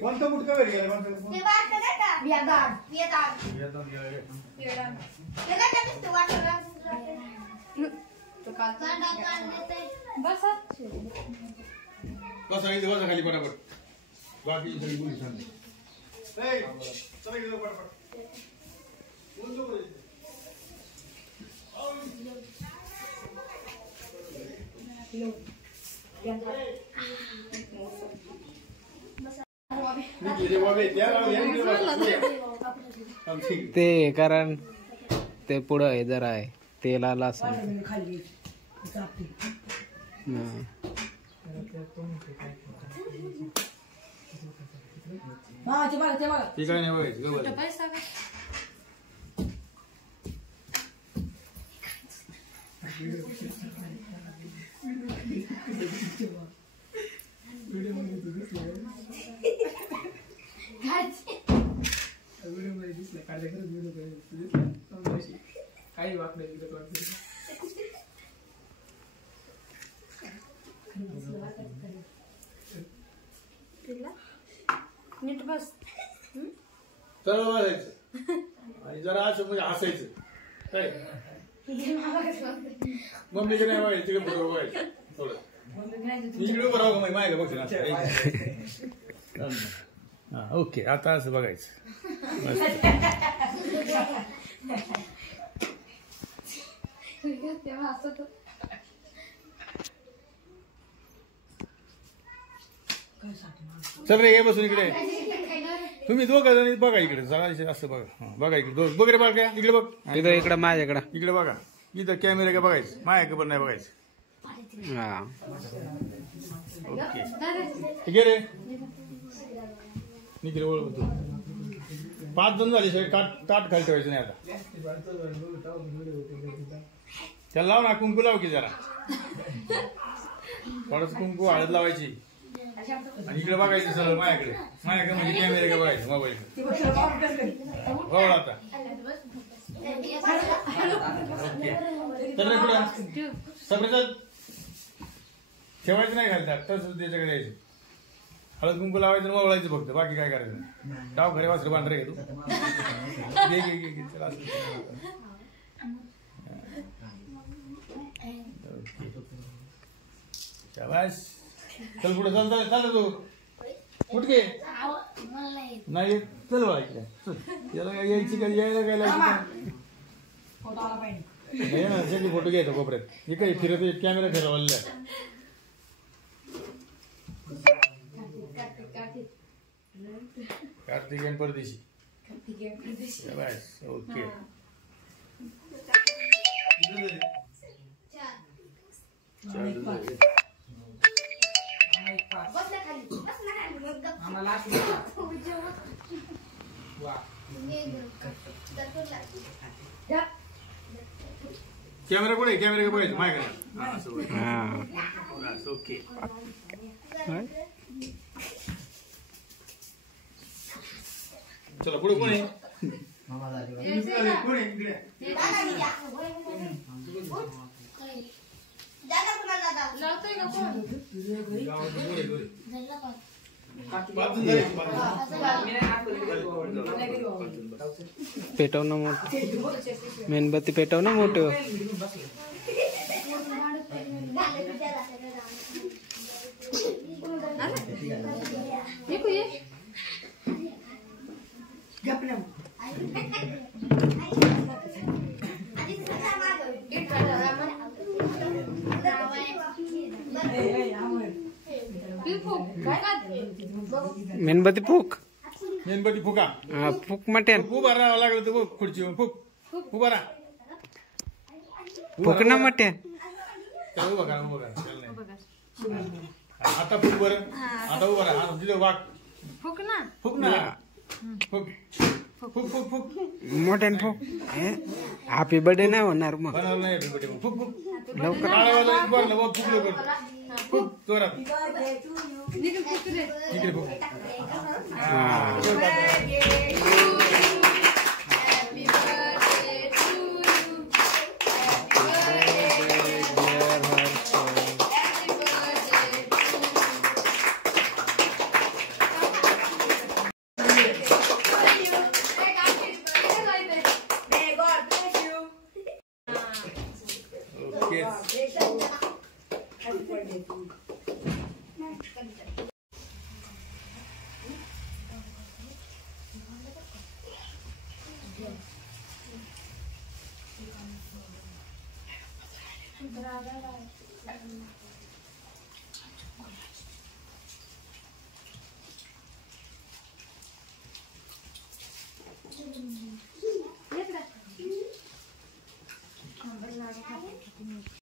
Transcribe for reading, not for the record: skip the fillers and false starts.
कोणता मुटका घरी गेला खाली पटापट बाकी सगळी बोली सांगते ते कारण ते पुढं आहे जरा आहे तेलाला असं काही वाकड नीट बस तर बसायचं आणि जरा असं म्हणजे हसायचं काय मम्मीचे नाही बघायचं तिकडे बरोबर बघायचं थोडं इकडे उभं राहू का माय बघ हा ओके आता असं बघायचं चल रे हे बसून इकडे तुम्ही दोघं जण बघा इकडे जरा असं बघा बघा इकडे बघ रे बघा इकडे बघ तिथं इकडं माझ्याकडं इकडे बघा इथं कॅमेरा का बघायचं माझ्याकडे पण नाही बघायचं हा ओके ठीक आहे रे निघले ओळख 5 जण झाले सगळे ताट खाली ठेवायचं नाही आता त्याला लाव ना कुंकू लाव की जरा थोडंच कुंकू हळद लावायची आणि इकडे बघायचं सगळं माझ्याकडे म्हणजे कॅमेरा का बघायचं मोबाईल हो आता सगळं ठेवायचं नाही घालतात तसंच त्याच्याकडे द्यायचं हळद कुंकू लावायचं मोबाईलचं फक्त बाकी काय करायचं डाव खरे वासरे बांधरे घे तू शाबास चल पुढे चल चाल तू कुठ गे नाही चल बाळा याला काय यायची काय यायला काय लायची ना सगळी फोटो घ्यायचा कोपऱ्यात इकडे फिरत कॅमेरा फिरवलेला कार्तिकेयन परदेशी शाबास ओके कॅमेरा कुठे कॅमेरा का बघायचं माझ्याकडे ओके चला पुढे कोण आहे पेटव ना मोठ मेणबत्ती पेटव ना मोठ मेणबत्ती फूक मेणबत्ती फुका फूक मटेन उभा राहावं लागलं तर खुर्ची फुक उभा राहा फूक ना मटेन उभा करा आता फुक बरं आता उभा राहा दिलं वाघ फुक ना फुक मोठ्यान फूक हॅपी बर्थडे नाही होणार मग नाही फुक लवकर फुक जोरात इकडे फुक येस